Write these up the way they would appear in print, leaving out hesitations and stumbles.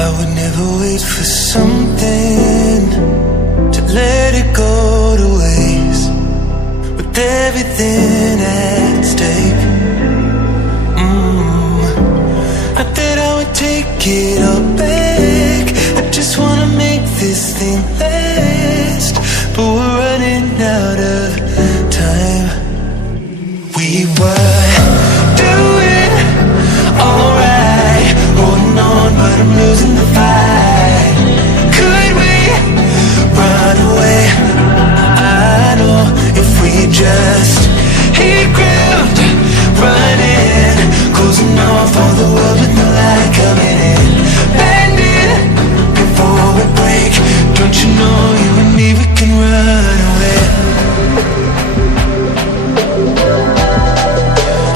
I would never wait for something to let it go to waste, with everything at stake. Not that I would take it all back, I just wanna make this thing last. But we're running out of time. We were doing alright, holding on, but I'm losing the fight. Could we run away? I know if we just hit ground running, closing off all the world with no light coming in, bending before we break. Don't you know you and me, we can run away.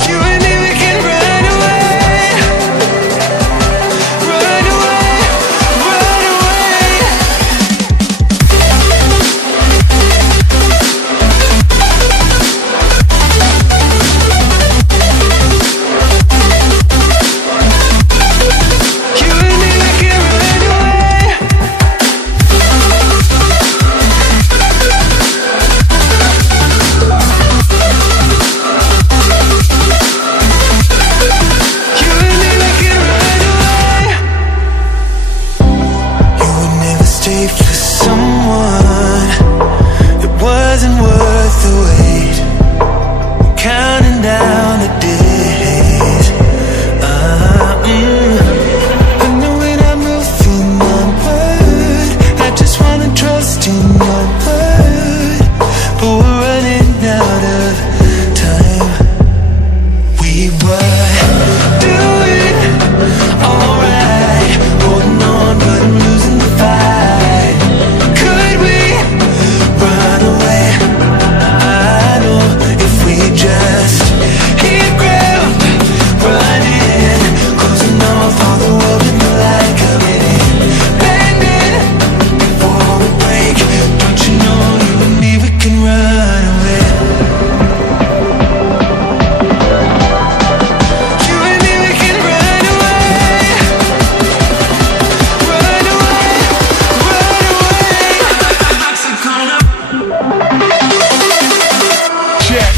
You and me, we can run away. Run away, run away. You and me, we can run away. You and me, we can run away. You would never stay for someone that wasn't worth the wait. Counting down the days. I know when I'm moving onward, I just wanna trust in your word. But we're running out of time. We were doing alright, holding on, but I'm losing the fight. Could we run away? I know if we just hit ground running, closing off all the world with no light coming in, bending before we break. Don't you know you and me, we can run away. You and me, we can run away. Run away, run away. Check.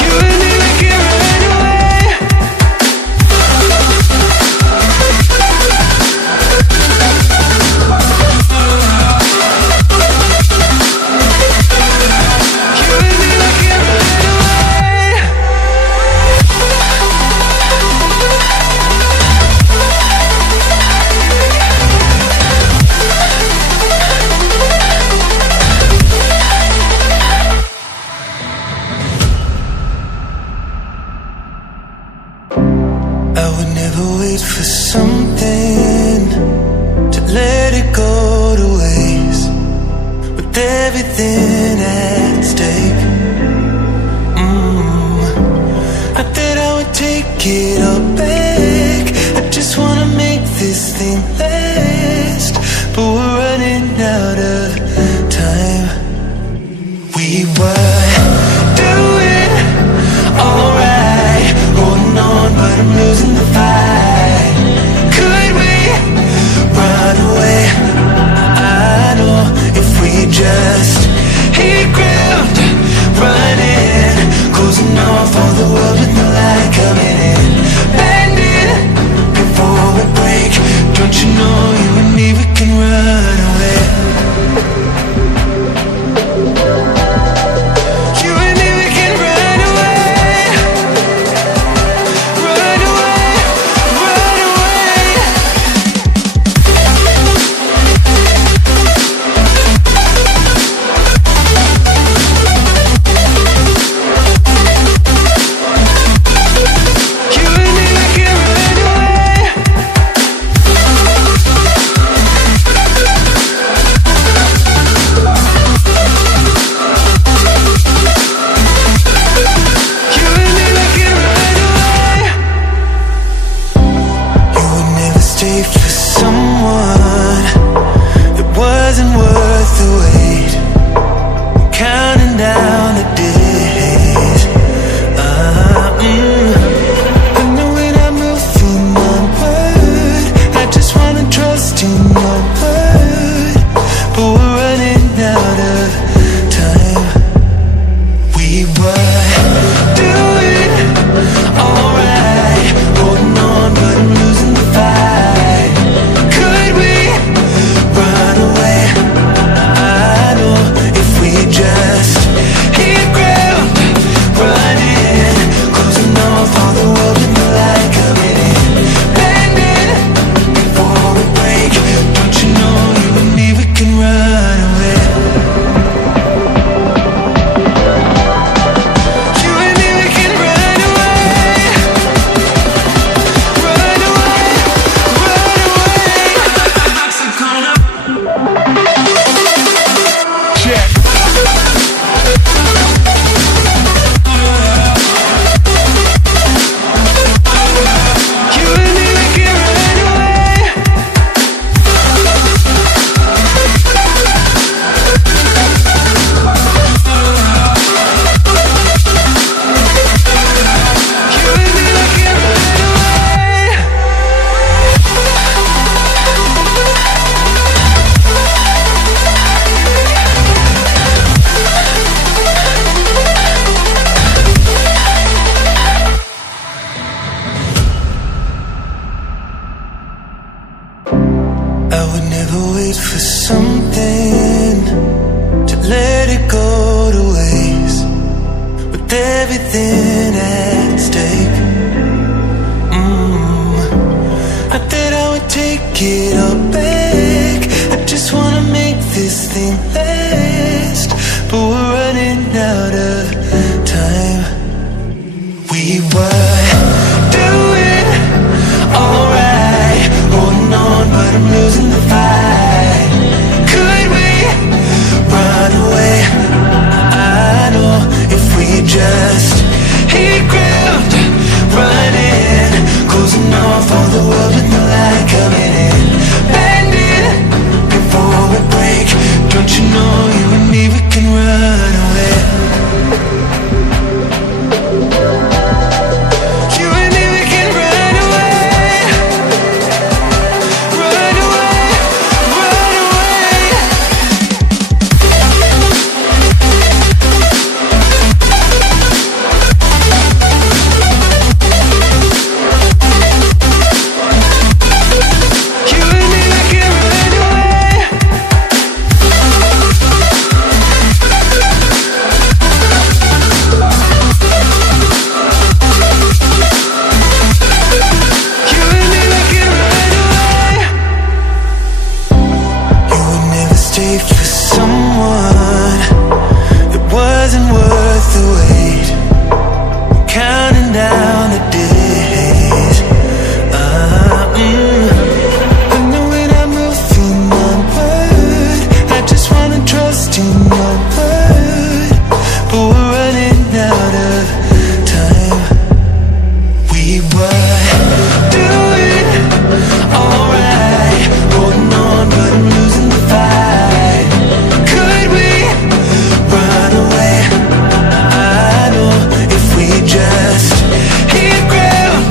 You and me, we can run away. You and me, we can run away. I would never wait for something to let it go to waste, with everything at stake. Not that I would take it all back, I just wanna make this thing last. But we're running out of time. We were doing alright, holding on, but I'm losing the fight. Could we run away? I know if we just hit ground running, closing off all the world with no light coming in, with everything at stake. I thought I would take it all back. I just wanna make this thing last, but we're running out of time. We were doing alright, holding on, but I'm losing the fight. Could we run away? I know if we just hit ground running, closing off all the world with the light coming in, bending before we break. Don't you know you and me, we can run away. You and me, we can run away. Run away, run away. You and me, we can run away. You and me, we can run away. You would never stay for someone that wasn't worth the wait. Counting down the days. I know when I'm moving onward, I just wanna trust in your word, but we're running out of time. We were doing alright, holding on, but I'm losing the fight. Could we run away? I know if we just hit ground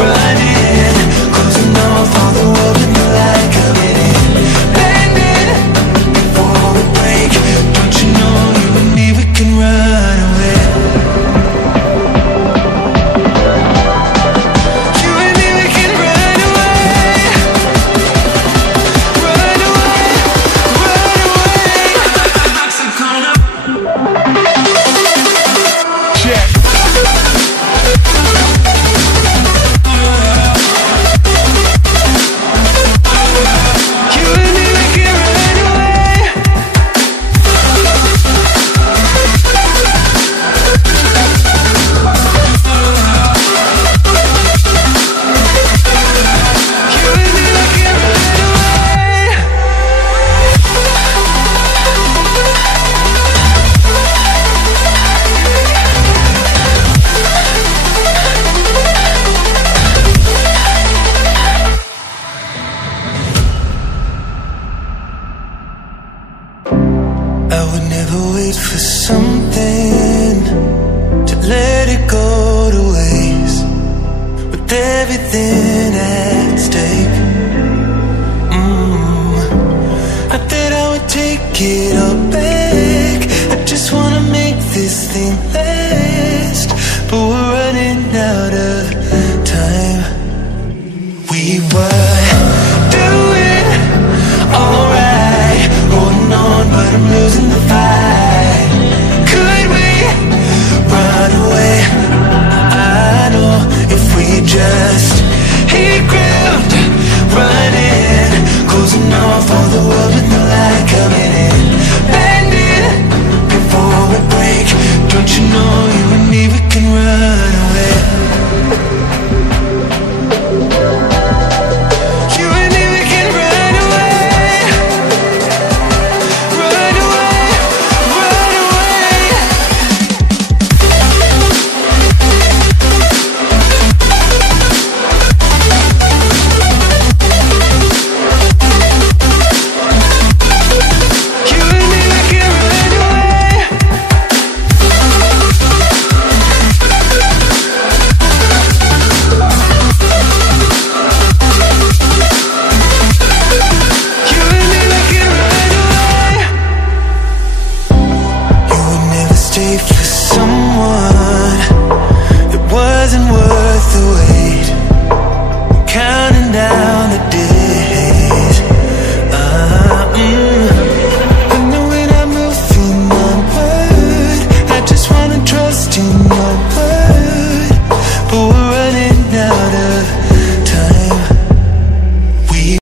running, closing off all the world with the light coming in, bending before we break. Don't you know you and me, we can run away. You and me, we can run away. Run away, run away. Check. You and me, we can run away. You and me, we can run away. I would never wait for something to let it go to waste, with everything at stake. I thought I would take it all back. I just wanna make this thing last,